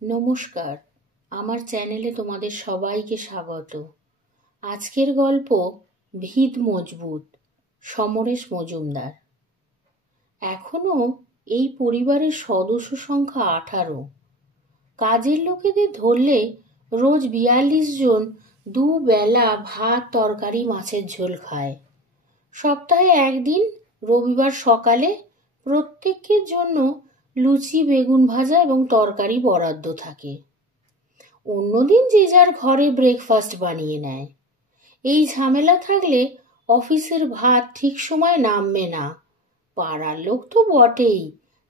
নমস্কার, আমার চ্যানেলে তোমাদের সবাইকে স্বাগত। আজকের গল্প ভিত মজবুত, সমরেশ মজুমদার। এখনো এই পরিবারের সদস্য সংখ্যা 18। কাজের লোকেদের ধরলে রোজ 42 জন দুবেলা ভাত, তরকারি, মাছের ঝোল খায়। সপ্তাহে একদিন রবিবার সকালে প্রত্যেকের জন্য লুচি, বেগুন ভাজা এবং তরকারি বরাদ্দ থাকে। অন্যদিন যে যার ঘরে ব্রেকফাস্ট বানিয়ে নেয়। এই ঝামেলা থাকলে অফিসের ভাত ঠিক সময় নামবে না। পাড়ার লোক তো বটেই,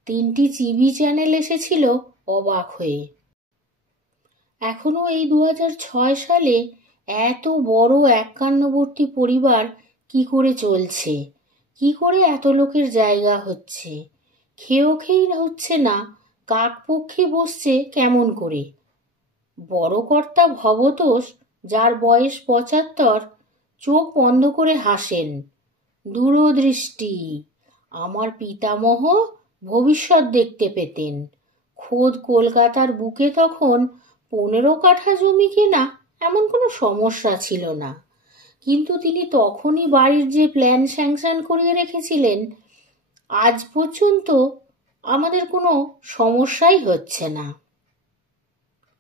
3টি টিভি চ্যানেল এসেছিল অবাক হয়ে। এখনো এই 2006 সালে এত বড় একান্নবর্তী পরিবার কি করে চলছে, কি করে এত লোকের জায়গা হচ্ছে, খেয়েই হচ্ছে না, কাকপক্ষে বসছে কেমন করে। বড় কর্তা ভবতোষ, যার বয়স 75, চোখ বন্ধ করে হাসেন। দূরদৃষ্টি। আমার পিতামহ ভবিষ্যৎ দেখতে পেতেন। খোদ কলকাতার বুকে তখন 15 কাঠা জমি কেনা এমন কোনো সমস্যা ছিল না। কিন্তু তিনি তখনই বাড়ির যে প্ল্যান স্যাংশন করিয়ে রেখেছিলেন, আজ পর্যন্ত আমাদের কোনো সমস্যাই হচ্ছে না।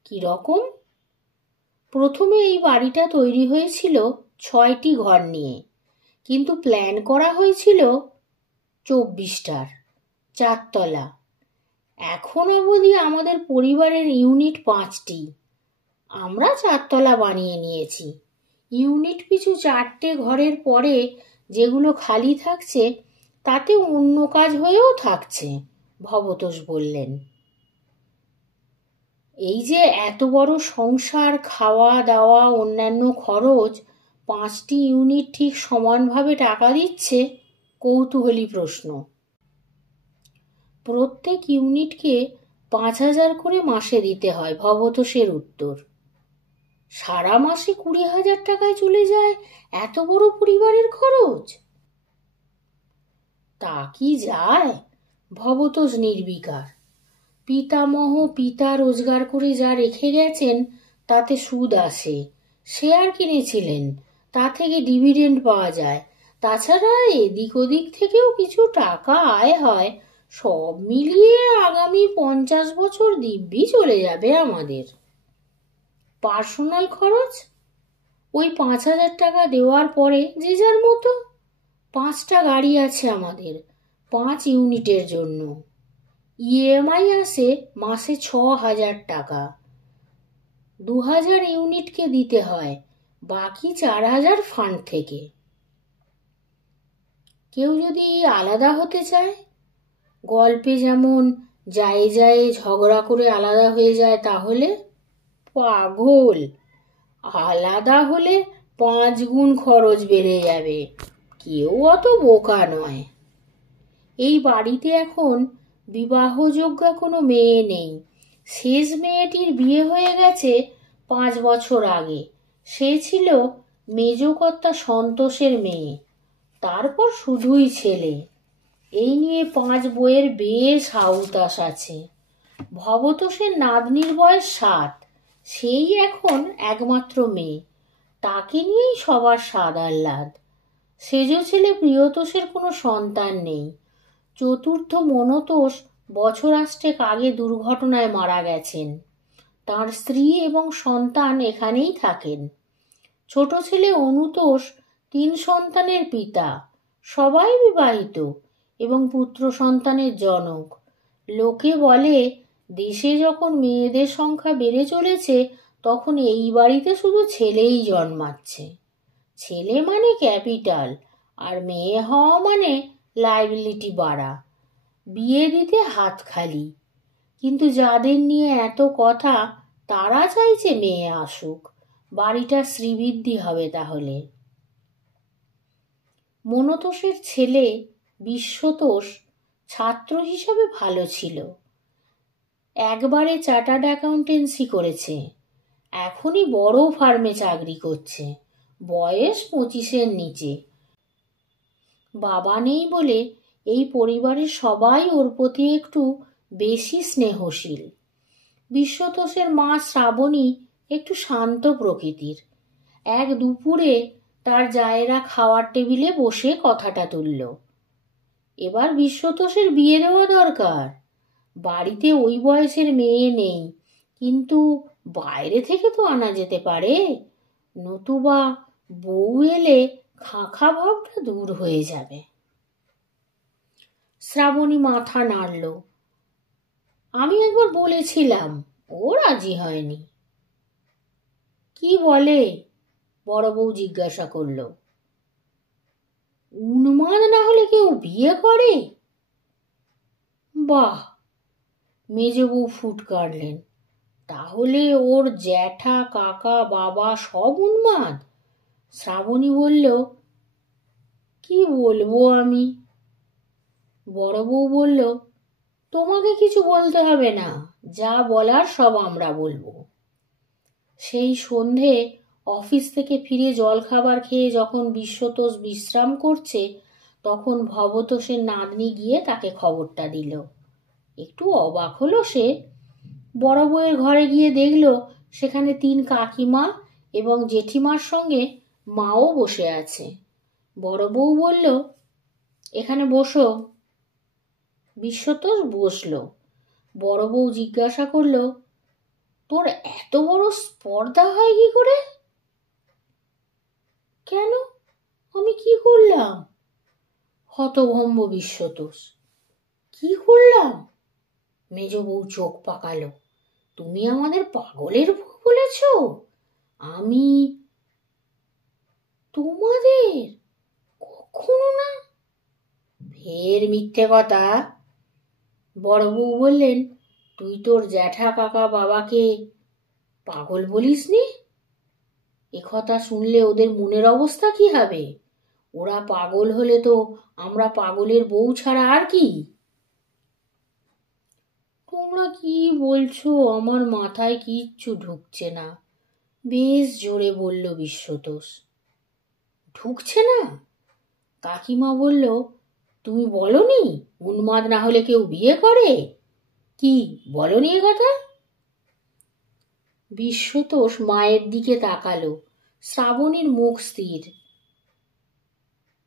কিরকম? প্রথমে এই বাড়িটা তৈরি হয়েছিল 6টি ঘর নিয়ে, কিন্তু প্ল্যান করা হয়েছিল 24টার, 4 তলা। এখন অবধি আমাদের পরিবারের ইউনিট 5টি। আমরা 4 তলা বানিয়ে নিয়েছি। ইউনিট পিছু 4টে ঘরের পরে যেগুলো খালি থাকছে তাতে অন্য কাজ হয়েও থাকছে, ভবতোষ বললেন। এই যে এত বড় সংসার, খাওয়া দাওয়া, অন্যান্য খরচ, 5টি ইউনিট ঠিক সমানভাবে টাকা দিচ্ছে? কৌতূহলী প্রশ্ন। প্রত্যেক ইউনিটকে 5,000 করে মাসে দিতে হয়, ভবতোষের উত্তর। সারা মাসে 20,000 টাকায় চলে যায় এত বড় পরিবারের খরচ? তা কি যায়? ভবতোষ নির্বিকার। পিতা রোজগার করে যা রেখে গেছেন তাতে সুদ আসে। শেয়ার কিনেছিলেন, তা থেকে ডিভিডেন্ড পাওয়া যায়। তাছাড়া এদিক ওদিক থেকেও কিছু টাকা আয় হয়। সব মিলিয়ে আগামী 50 বছর দিব্যি চলে যাবে আমাদের। পার্সোনাল খরচ ওই 5,000 টাকা দেওয়ার পরে যে যার মতো। 5টা গাড়ি আছে আমাদের, 5 ইউনিটের জন্য। ইএমআই আসে মাসে 6,000 টাকা। 2,000 ইউনিটকে দিতে হয়, বাকি 4,000 ফান্ড থেকে। কেউ যদি আলাদা হতে চায়, গল্পে যেমন যায় ঝগড়া করে আলাদা হয়ে যায়, তাহলে? পাগল! আলাদা হলে 5 গুণ খরচ বেড়ে যাবে। কেউ অত বোকা নয়। এই বাড়িতে এখন বিবাহযোগ্য কোনো মেয়ে নেই। শেষ মেয়েটির বিয়ে হয়ে গেছে 5 বছর আগে। সে ছিল মেজকর্তা সন্তোষের মেয়ে। তারপর শুধুই ছেলে। এই নিয়ে 5 বইয়ের বেশ হাউতাস আছে। ভবতোষের নাতনির বয়স 7। সেই এখন একমাত্র মেয়ে। তাকে নিয়েই সবার স্বাদ আহ্লাদ। সেজ ছেলে প্রিয়তোষের কোনো সন্তান নেই। চতুর্থ মনতোষ বছরাষ্টেক আগে দুর্ঘটনায় মারা গেছেন। তার স্ত্রী এবং সন্তান এখানেই থাকেন। ছোট ছেলে অনুতোষ 3 সন্তানের পিতা, সবাই বিবাহিত এবং পুত্র সন্তানের জনক। লোকে বলে, দেশে যখন মেয়েদের সংখ্যা বেড়ে চলেছে তখন এই বাড়িতে শুধু ছেলেই জন্মাচ্ছে। ছেলে মানে ক্যাপিটাল, আর মেয়ে হওয়া মানে লাইবিলিটি বাড়া। বিয়ে দিতে হাত খালি। কিন্তু যাদের নিয়ে এত কথা, তারা চাইছে মেয়ে আসুক, বাড়িটা শ্রীবৃদ্ধি হবে তাহলে। মনতোষের ছেলে বিশ্বতোষ ছাত্র হিসাবে ভালো ছিল। একবারে চার্টার্ড অ্যাকাউন্টেন্সি করেছে। এখনই বড় ফার্মে চাকরি করছে। বয়স 25-এর নিচে। বাবা নেই বলে এই পরিবারের সবাই ওর প্রতি একটু বেশি স্নেহশীল। বিশ্বতোষের মা শ্রাবণী একটু শান্ত প্রকৃতির। এক দুপুরে তার জায়েরা খাওয়ার টেবিলে বসে কথাটা তুলল। এবার বিশ্বতোষের বিয়ে দেওয়া দরকার। বাড়িতে ওই বয়সের মেয়ে নেই, কিন্তু বাইরে থেকে তো আনা যেতে পারে, নতুবা বউ এলে খাঁখা ভাবটা দূর হয়ে যাবে। শ্রাবণী মাথা নাড়ল। আমি একবার বলেছিলাম, ও রাজি হয়নি। কি বলে? বড় বউ জিজ্ঞাসা করল। উন্মাদ না হলে কেউ বিয়ে করে? বাহ! মেজ বউ ফুট কাটলেন। তাহলে ওর জ্যাঠা, কাকা, বাবা সব উন্মাদ? শ্রাবণী বলল, কি বলবো আমি? বড় বউ বলল, তোমাকে কিছু বলতে হবে না, যা বলার সব আমরা বলবো। সেই সন্ধে অফিস থেকে ফিরে জলখাবার খেয়ে যখন বিশ্বতোষ বিশ্রাম করছে, তখন ভবতোষের নাতনি গিয়ে তাকে খবরটা দিল। একটু অবাক হলো সে। বড় বউয়ের ঘরে গিয়ে দেখল সেখানে 3 কাকিমা এবং জেঠিমার সঙ্গে মাও বসে আছে। বড় বউ বলল, এখানে বসো। বিশ্বতোষ বসল। বড় বউ জিজ্ঞাসা করল, তোর এত বড় স্পর্ধা হয় কি করে? কেন, আমি কি করলাম? হতভম্ব বিশ্বতোষ। কি করলাম? মেজ বউ চোখ পাকালো। তুমি আমাদের পাগলের বউ বলেছ? আমি তোমাদের? কখনো না। ফের মিথ্যে কথা। বড় বউ বললেন, তুই তোর জ্যাঠা, কাকা, বাবাকে পাগল বলিসনি? একথা শুনলে ওদের মনের অবস্থা কি হবে? ওরা পাগল হলে তো আমরা পাগলের বউ ছাড়া আর কি? তোমরা কি বলছো আমার মাথায় কিচ্ছু ঢুকছে না, বেশ জোরে বলল বিশ্বতোষ। ঢুকছে না? কাকিমা বলল, তুমি বলনি উন্মাদ না হলে কেউ বিয়ে করে? কি বলনি এ কথা? বিশ্বতোষ মায়ের দিকে তাকালো। শ্রাবণীর মুখ স্থির।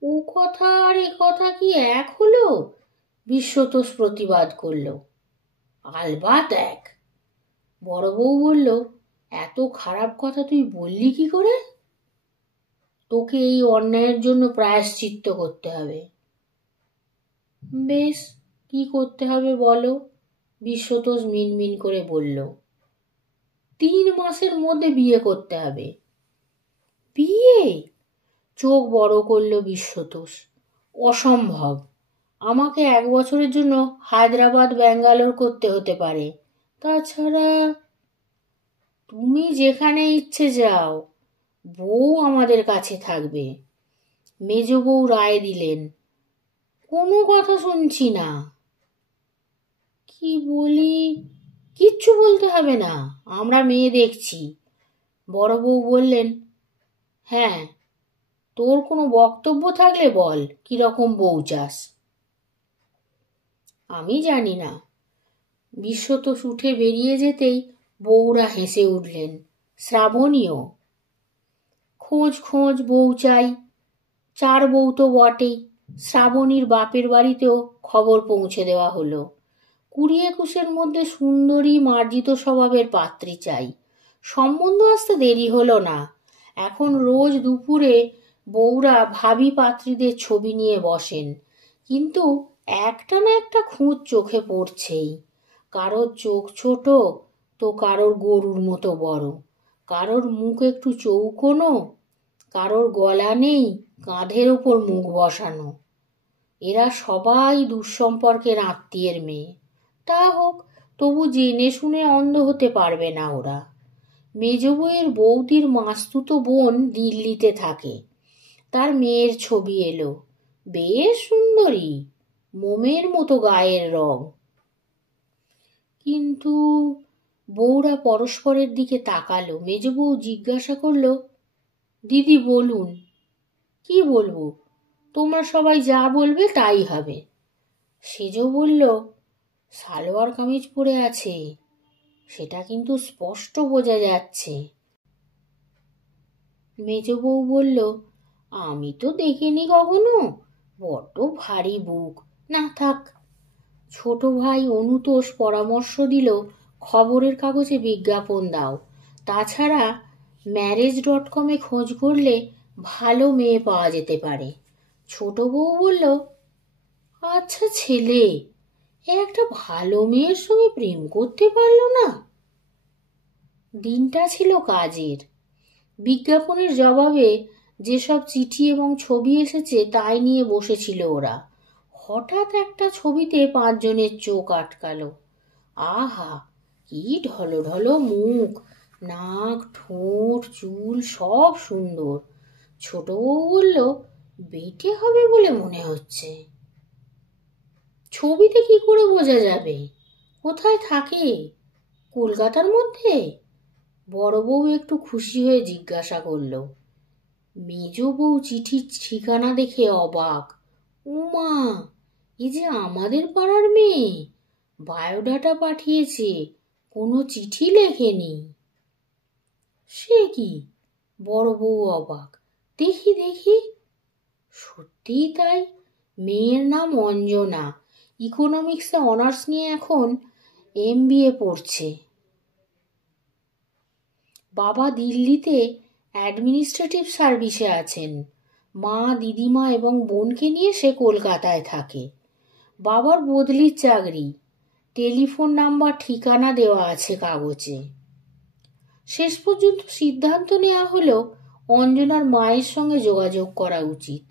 ও কথা আর এ কথা কি এক হলো? বিশ্বতোষ প্রতিবাদ করল। আলবাত এক। বড় বউ বলল, এত খারাপ কথা তুই বললি কি করে? তোকে এই অন্যায়ের জন্য প্রায়শ্চিত্ত করতে হবে। বেশ, কি করতে হবে বলো? বিশ্বতোষ মিনমিন করে বলল, 3 মাসের মধ্যে বিয়ে করতে হবে। বিয়ে? চোখ বড় করল বিশ্বতোষ। অসম্ভব। আমাকে 1 বছরের জন্য হায়দ্রাবাদ, ব্যাঙ্গালোর করতে হতে পারে। তাছাড়া তুমি যেখানে ইচ্ছে যাও, বউ আমাদের কাছে থাকবে। মেজ বউ রায় দিলেন। কোনো কথা শুনছি না। কি বলি? কিচ্ছু বলতে হবে না, আমরা মেয়ে দেখছি। বড় বউ বললেন, হ্যাঁ, তোর কোনো বক্তব্য থাকলে বল, কিরকম বউ চাস? আমি জানি না। বিশ্বতোষ উঠে বেরিয়ে যেতেই বউরা হেসে উঠলেন, শ্রাবণীও। খোঁজ খোঁজ বউ চাই। 4 বউ তো বটেই। শ্রাবণীর বাপের বাড়িতেও খবর পৌঁছে দেওয়া হলো। 20-21 মধ্যে সুন্দরী মার্জিত স্বভাবের পাত্রী চাই। সম্বন্ধ আসতে দেরি হলো না। এখন রোজ দুপুরে বউরা ভাবী পাত্রীদের ছবি নিয়ে বসেন, কিন্তু একটা না একটা খুঁত চোখে পড়ছেই। কারোর চোখ ছোট তো কারোর গরুর মতো বড়, কারোর মুখ একটু চৌকোনো, কারোর গলা নেই, কাঁধের ওপর মুখ বসানো। এরা সবাই দুঃসম্পর্কের আত্মীয়ের মেয়ে। তা হোক, তবু জেনে শুনে অন্ধ হতে পারবে না ওরা। মেজ বউয়ের বৌদির মাস্তুতো বোন দিল্লিতে থাকে। তার মেয়ের ছবি এলো। বেশ সুন্দরী, মোমের মতো গায়ের রং। কিন্তু বউরা পরস্পরের দিকে তাকালো। মেজ বউ জিজ্ঞাসা করলো, দিদি বলুন। কি বলবো? তোমরা সবাই যা বলবে তাই হবে। সেজ বলল, সালোয়ার কামিজ পরে আছে, সেটা কিন্তু স্পষ্ট বোঝা যাচ্ছে। মেজ বউ বলল, আমি তো দেখিনি কখনো, বড্ড ভারী বুক, না থাক। ছোট ভাই অনুতোষ পরামর্শ দিল, খবরের কাগজে বিজ্ঞাপন দাও, তাছাড়া marriage.com-এ খোঁজ করলে ভালো মেয়ে পাওয়া যেতে পারে। ছোট বউ বলল, আচ্ছা ছেলে একটা ভালো মেয়ের সঙ্গে প্রেম করতে পারলো না। দিনটা ছিল কাজের। বিজ্ঞাপনের জবাবে যেসব চিঠি এবং ছবি এসেছে তাই নিয়ে বসেছিল ওরা। হঠাৎ একটা ছবিতে 5 জনের চোখ আটকালো। আহা, কি ঢলঢলো মুখ, নাক, ঠোঁট, চুল সব সুন্দর। ছোট বউ বলল, বেটে হবে বলে মনে হচ্ছে। ছবিতে কি করে বোঝা যাবে? কোথায় থাকে? কলকাতার মধ্যে? বড় বউ একটু খুশি হয়ে জিজ্ঞাসা করল। মেজ বউ চিঠির ঠিকানা দেখে অবাক। উমা, এ যে আমাদের পাড়ার মেয়ে, বায়োডাটা পাঠিয়েছে, কোনো চিঠি লেখেনি। সে কি? বড় বউ অবাক। দেখি দেখি। সত্যিই তাই, মেয়ের নাম অঞ্জনা, ইকোনমিক্সে অনার্স নিয়ে এখন MBA পড়ছে। বাবা দিল্লিতে অ্যাডমিনিস্ট্রেটিভ সার্ভিসে আছেন। মা, দিদিমা এবং বোনকে নিয়ে সে কলকাতায় থাকে। বাবার বদলির চাকরি, টেলিফোন নাম্বার ঠিকানা দেওয়া আছে কাগজে। শেষ পর্যন্ত সিদ্ধান্ত নেওয়া হলো অঞ্জনার মায়ের সঙ্গে যোগাযোগ করা উচিত।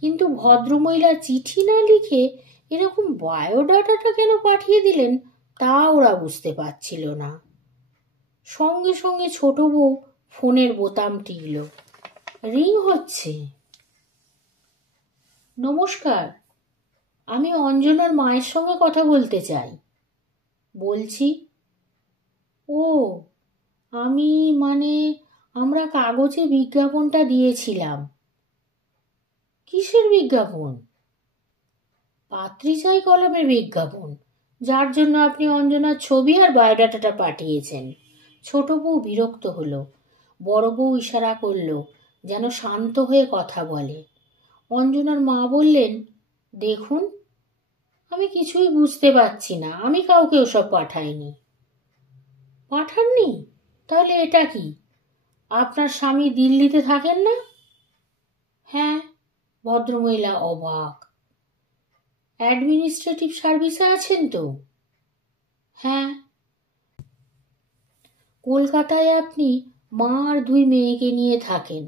কিন্তু ভদ্রমহিলা চিঠি না লিখে এরকম বায়োডাটাটা কেন পাঠিয়ে দিলেন তা ওরা বুঝতে পারছিল না। সঙ্গে সঙ্গে ছোট বউ ফোনের বোতাম টিপল। রিং হচ্ছে। নমস্কার, আমি অঞ্জনার মায়ের সঙ্গে কথা বলতে চাই। বলছি। ও, আমি আমরা কাগজে বিজ্ঞাপনটা দিয়েছিলাম। কিসের বিজ্ঞাপন? পাত্রী চাই কলমের বিজ্ঞাপন, যার জন্য আপনি অঞ্জনার ছবি আর বায়োডাটাটা পাঠিয়েছেন। ছোট বউ বিরক্ত হলো। বড় বউ ইশারা করলো যেন শান্ত হয়ে কথা বলে। অঞ্জনার মা বললেন, দেখুন, আমি কিছুই বুঝতে পারছি না, আমি কাউকে ওসব পাঠাইনি। পাঠাননি? তাহলে এটা কি? আপনার স্বামী দিল্লিতে থাকেন না? হ্যাঁ। ভদ্রমহিলা অবাক। অ্যাডমিনিস্ট্রেটিভ সার্ভিসে আছেন তো? হ্যাঁ। কলকাতায় আপনি মা আর 2 মেয়েকে নিয়ে থাকেন,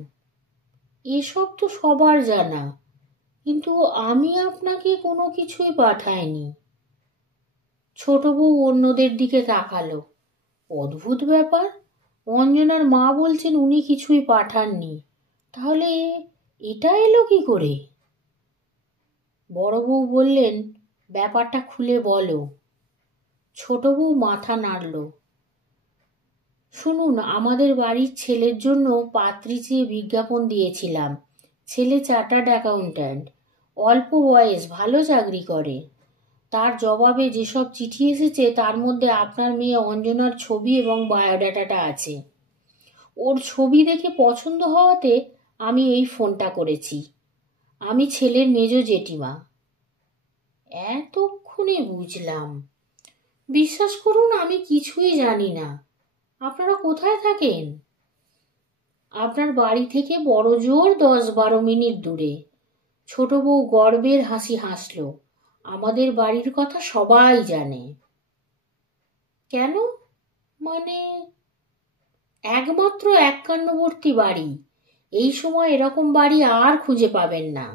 এসব তো সবার জানা, কিন্তু আমি আপনাকে কোনো কিছুই পাঠাইনি। ছোট বউ অন্যদের দিকে তাকালো। অদ্ভুত ব্যাপার, অঞ্জনার মা বলছেন উনি কিছুই পাঠাননি, তাহলে এটা এলো কি করে? বড় বউ বললেন, ব্যাপারটা খুলে বলো। ছোট বউ মাথা নাড়ল। শুনুন, আমাদের বাড়ির ছেলের জন্য পাত্রী চেয়ে বিজ্ঞাপন দিয়েছিলাম। ছেলে চার্টার্ড অ্যাকাউন্ট্যান্ট, অল্প বয়স, ভালো চাকরি করে। তার জবাবে যেসব চিঠি এসেছে তার মধ্যে আপনার মেয়ে অঞ্জনার ছবি এবং বায়োডাটাটা আছে। ওর ছবি দেখে পছন্দ হওয়াতে আমি এই ফোনটা করেছি। আমি ছেলের মেজ জেঠিমা। এতক্ষণে বুঝলাম। বিশ্বাস করুন, আমি কিছুই জানি না। আপনারা কোথায় থাকেন? আপনার বাড়ি থেকে বড় জোর 10-12 মিনিট দূরে। ছোট বউ গর্বের হাসি হাসল। আমাদের বাড়ির কথা সবাই জানে। কেন? একমাত্র একান্নবর্তী বাড়ি। এই সময় এরকম বাড়ি আর খুঁজে পাবেন না।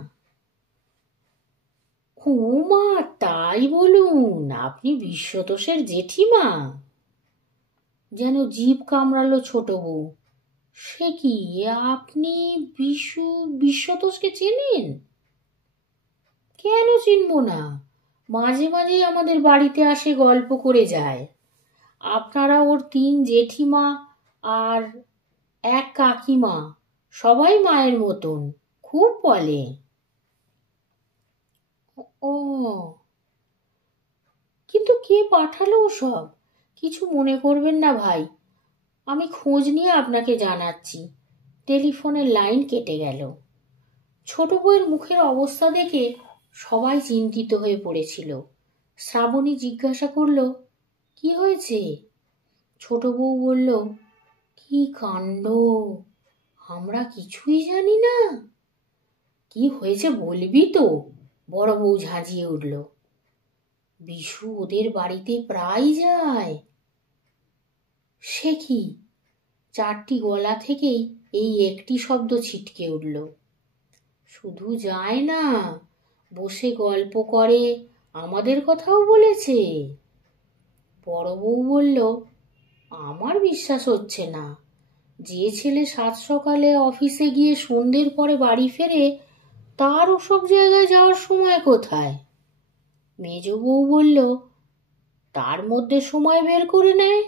উমা, তাই বলুন, আপনি বিশ্বতোষের জেঠিমা? যেন জিভ কামড়ালো ছোট বউ। সে কি, আপনি বিশ্বতোষকে চেনেন? কেন চিনব না, মাঝে মাঝে আমাদের বাড়িতে আসে, গল্প করে যায়। আপনারা ওর 3 জেঠিমা আর 1 কাকিমা, সবাই মায়ের মতন, খুব বলে। ও, কিন্তু কে পাঠালো সব? কিছু মনে করবেন না ভাই, আমি খোঁজ নিয়ে আপনাকে জানাচ্ছি। টেলিফোনের লাইন কেটে গেল। ছোট বউয়ের মুখের অবস্থা দেখে সবাই চিন্তিত হয়ে পড়েছিল। শ্রাবণী জিজ্ঞাসা করল, কি হয়েছে? ছোট বউ বলল, কি কাণ্ড, আমরা কিছুই জানি না। কি হয়েছে বলবি তো? বড় বউ ঝাঁঝিয়ে উঠল। বিশু ওদের বাড়িতে প্রায় যায়। সে কি? চারটি গলা থেকেই এই একটি শব্দ ছিটকে উঠল। শুধু যায় না, বসে গল্প করে, আমাদের কথাও বলেছে। বড় বউ বলল, আমার বিশ্বাস হচ্ছে না। যে ছেলে সাত সকালে অফিসে গিয়ে সন্ধ্যের পরে বাড়ি ফেরে, তার ওসব জায়গায় যাওয়ার সময় কোথায়? মেজ বউ বলল, তার মধ্যে সময় বের করে নেয়।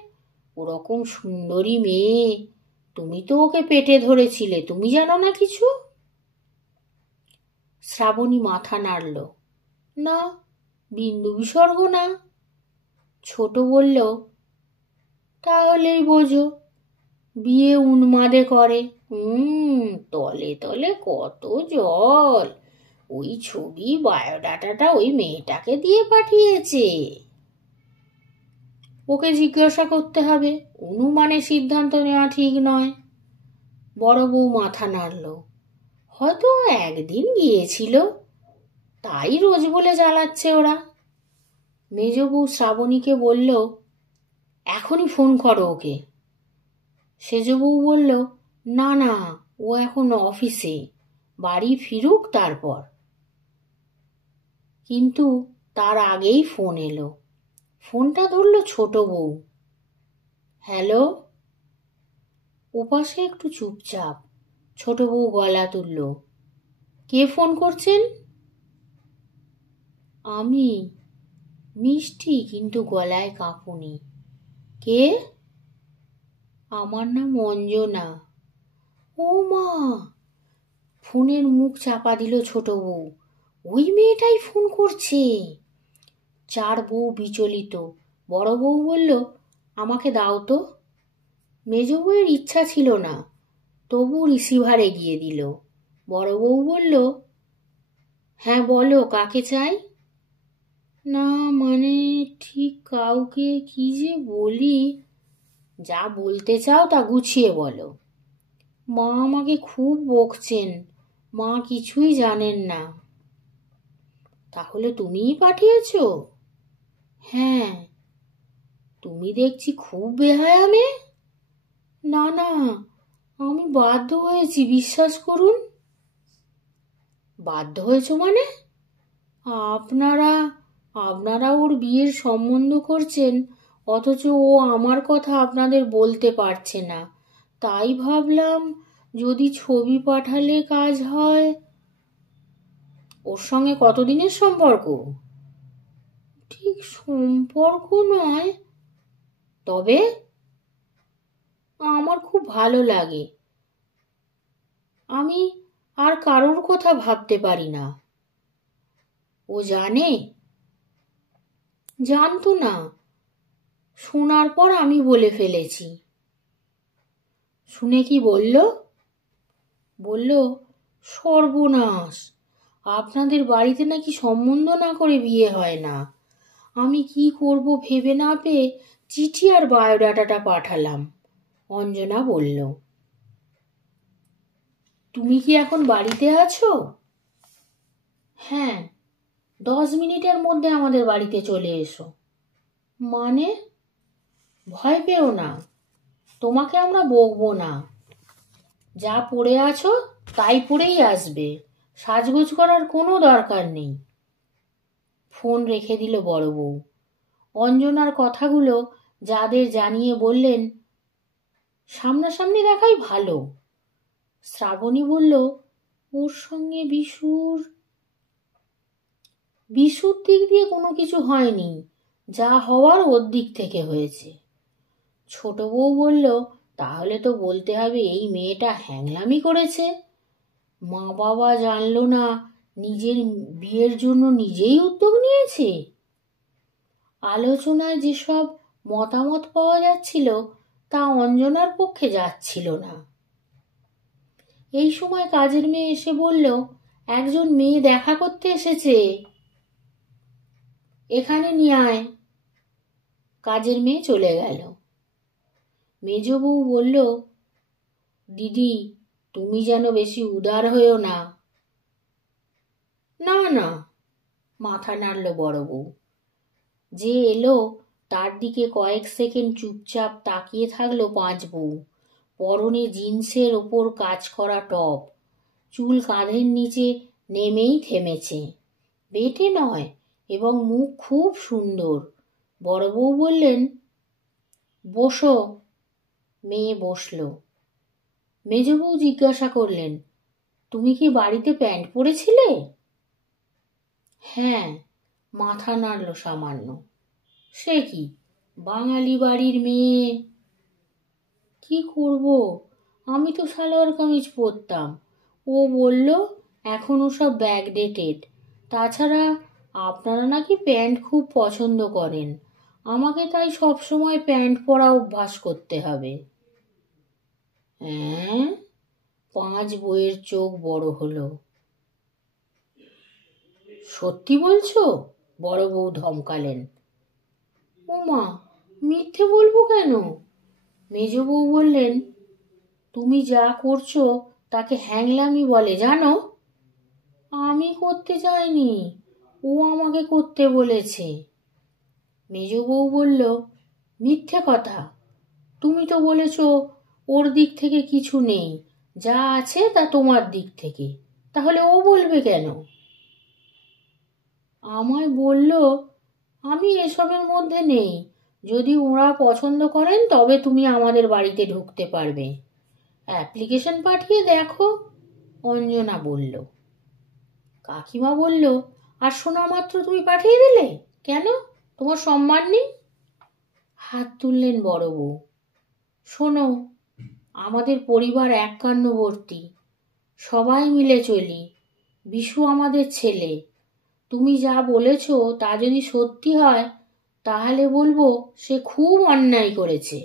ওরকম সুন্দরী মেয়ে, তুমি তো ওকে পেটে ধরেছিলে, তুমি জানো না কিছু? শ্রাবণী মাথা নাড়ল, না, বিন্দু বিসর্গ না। ছোট বলল, তাহলেই বোঝো, বিয়ে উন্মাদে করে। তলে তলে কত জল। ওই ছবি বায়োডাটাটা ওই মেয়েটাকে দিয়ে পাঠিয়েছে। ওকে জিজ্ঞাসা করতে হবে, অনুমানে সিদ্ধান্ত নেওয়া ঠিক নয়। বড় বউ মাথা নাড়ল, হয়তো একদিন গিয়েছিল, তাই রোজ বলে জ্বালাচ্ছে ওরা। মেজ বউ শ্রাবণীকে বলল, এখনই ফোন করো ওকে। সেজ বউ বলল, না না, ও এখন অফিসে, বাড়ি ফিরুক তারপর। কিন্তু তার আগেই ফোন এলো। ফোনটা ধরল ছোট বউ। হ্যালো। ওপাশে একটু চুপচাপ। ছোট বউ গলা তুলল, কে ফোন করছেন? আমি। মিষ্টি কিন্তু গলায় কাঁপুনি। কে? আমার নাম অঞ্জনা। ও মা! ফোনের মুখ চাপা দিল ছোট বউ। ওই মেয়েটাই ফোন করছে। চার বউ বিচলিত। বড় বউ বলল, আমাকে দাও তো। মেজ বউয়ের ইচ্ছা ছিল না, তবু রিসিভার এগিয়ে দিল। বড় বউ বলল, হ্যাঁ বলো, কাকে চাই? না মানে ঠিক কাউকে, কি যে বলি। যা বলতে চাও তা গুছিয়ে বলো। মা আমাকে খুব বকছেন, মা কিছুই জানেন না। তাহলে তুমিই পাঠিয়েছ? হ্যাঁ। তুমি দেখছি খুব বেহায়া মেয়ে। না না, আমি বাধ্য হয়েছি, বিশ্বাস করুন। বাধ্য হয়েছ মানে? আপনারা আপনারা ওর বিয়ের সম্বন্ধ করছেন, অথচ ও আমার কথা আপনাদের বলতে পারছে না। তাই ভাবলাম, যদি ছবি পাঠালে কাজ হয়। ওর সঙ্গে কতদিনের সম্পর্ক? ঠিক সম্পর্ক নয়, তবে আমার খুব ভালো লাগে। আমি আর কারোর কথা ভাবতে পারি না। ও জানে? জানতো না, শোনার পর আমি বলে ফেলেছি। শুনে কি বলল? বলল, সর্বনাশ, আপনাদের বাড়িতে নাকি সম্বন্ধ না করে বিয়ে হয় না। আমি কি করব ভেবে না পেয়ে চিঠি আর বায়োডাটাটা পাঠালাম। অঞ্জনা বলল, তুমি কি এখন বাড়িতে আছো? হ্যাঁ, 10 মিনিটের মধ্যে আমাদের বাড়িতে চলে এসো। মানে? ভয় পেও না, তোমাকে আমরা বকবো না। যা পড়ে আছো তাই পড়েই আসবে, সাজগোজ করার কোনো দরকার নেই। ফোন রেখে দিল বড় বউ। অঞ্জনার কথাগুলো যাদের জানিয়ে বললেন, সামনাসামনি দেখাই ভালো। শ্রাবণী বলল, ওর সঙ্গে বিশুর দিক দিয়ে কোনো কিছু হয়নি, যা হওয়ার ওর দিক থেকে হয়েছে। ছোট বউ বলল, তাহলে তো বলতে হবে এই মেয়েটা হ্যাংলামি করেছে। মা বাবা জানলো না, নিজের বিয়ের জন্য নিজেই উদ্যোগ নিয়েছে। আলোচনায় যেসব মতামত পাওয়া যাচ্ছিল তা অঞ্জনার পক্ষে যাচ্ছিল না। এই সময় কাজের মেয়ে এসে বলল, একজন মেয়ে দেখা করতে এসেছে, এখানে নিয়ে আয়। কাজের মেয়ে চলে গেল। মেজ বউ বলল, দিদি তুমি যেন বেশি উদার হয়েও না। না না, মাথা নাড়ল বড় বউ। যে এলো তার দিকে কয়েক সেকেন্ড চুপচাপ তাকিয়ে থাকলো পাঁচ বউ। পরনে জিন্সের ওপর কাজ করা টপ, চুল কাঁধের নিচে নেমেই থেমেছে, বেটে নয়, এবং মুখ খুব সুন্দর। বড় বউ বললেন, বসো। মেয়ে বসল। মেজ বউ জিজ্ঞাসা করলেন, তুমি কি বাড়িতে প্যান্ট পরেছিলে? হ্যাঁ, মাথা নাড়ল সামান্য। সে কি, বাঙালি বাড়ির মেয়ে। কি করব, আমি তো সালোয়ার কামিজ পরতাম। ও বলল এখন ওসব ব্যাকডেটেড। তাছাড়া আপনারা নাকি প্যান্ট খুব পছন্দ করেন, আমাকে তাই সবসময় প্যান্ট পরা অভ্যাস করতে হবে। হ্যাঁ? পাঁচ বউয়ের চোখ বড় হলো। সত্যি বলছো? বড় বউ ধমকালেন। ওমা, মিথ্যে বলবো কেন? মেজ বউ বললেন, তুমি যা করছো তাকে হ্যাংলামি বলে, জানো? আমি করতে চাইনি, ও আমাকে করতে বলেছে। মেজ বউ বলল, মিথ্যে কথা, তুমি তো বলেছ ওর দিক থেকে কিছু নেই, যা আছে তা তোমার দিক থেকে, তাহলে ও বলবে কেন? আমায় বলল আমি এসবের মধ্যে নেই, যদি ওরা পছন্দ করেন তবে তুমি আমাদের বাড়িতে ঢুকতে পারবে, অ্যাপ্লিকেশন পাঠিয়ে দেখো। অঞ্জনা বলল। কাকিমা বলল, আর শোনা মাত্র তুমি পাঠিয়ে দিলে কেন? তোমার সম্মান নেই? হাত তুললেন বড় বউ। শোনো, আমাদের পরিবার একান্নবর্তী, সবাই মিলে চলি। বিশু আমাদের ছেলে। তুমি যা বলেছ তা যদি সত্যি হয় তাহলে বলবো সে খুব অন্যায় করেছে।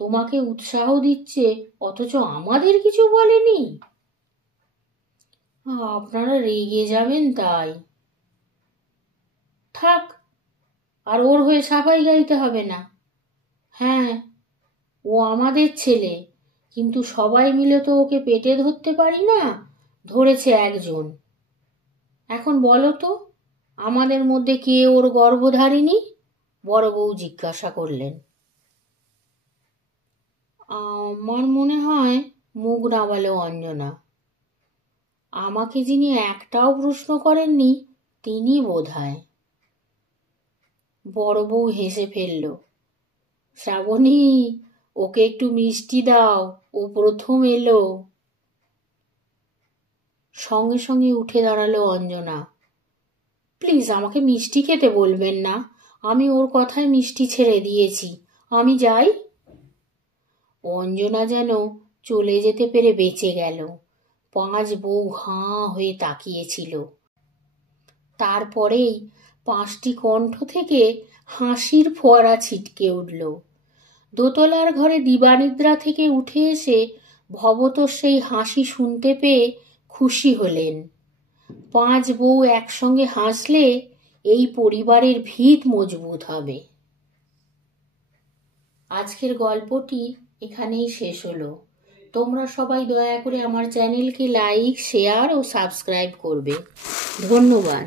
তোমাকে উৎসাহ দিচ্ছে অথচ আমাদের কিছু বলেনি। আপনারা রেগে যাবেন তাই। থাক, আর ওর হয়ে সাফাই গাইতে হবে না। হ্যাঁ, ও আমাদের ছেলে, কিন্তু সবাই মিলে তো ওকে পেটে ধরতে পারি না, ধরেছে একজন। এখন বলো তো, আমাদের মধ্যে কে ওর গর্ভধারিণী? বড় বউ জিজ্ঞাসা করলেন। আমার মনে হয়, মুখ নামালো অঞ্জনা। আমাকে যিনি একটাও প্রশ্ন করেননি তিনি বোধহয়। বড় বউ হেসে ফেলল। শ্রাবণী, ওকে একটু মিষ্টি দাও, ও প্রথম এলো। সঙ্গে সঙ্গে উঠে দাঁড়ালো অঞ্জনা। প্লিজ আমাকে মিষ্টি খেতে বলবেন না, আমি ওর কথায় মিষ্টি ছেড়ে দিয়েছি, আমি যাই। অঞ্জনা যেন চলে যেতে পেরে বেঁচে গেল। পাঁচ বউ হাঁ হয়ে তাকিয়েছিল। তারপরেই পাঁচটি কণ্ঠ থেকে হাসির ফোয়ারা ছিটকে উঠল। দোতলার ঘরে দিবানিদ্রা থেকে উঠে এসে ভবতোষ সেই হাসি শুনতে পেয়ে খুশি হলেন। পাঁচ বউ একসঙ্গে হাসলে এই পরিবারের ভিত মজবুত হবে। আজকের গল্পটি এখানেই শেষ হলো। তোমরা সবাই দয়া করে আমার চ্যানেলকে লাইক, শেয়ার ও সাবস্ক্রাইব করবে। ধন্যবাদ।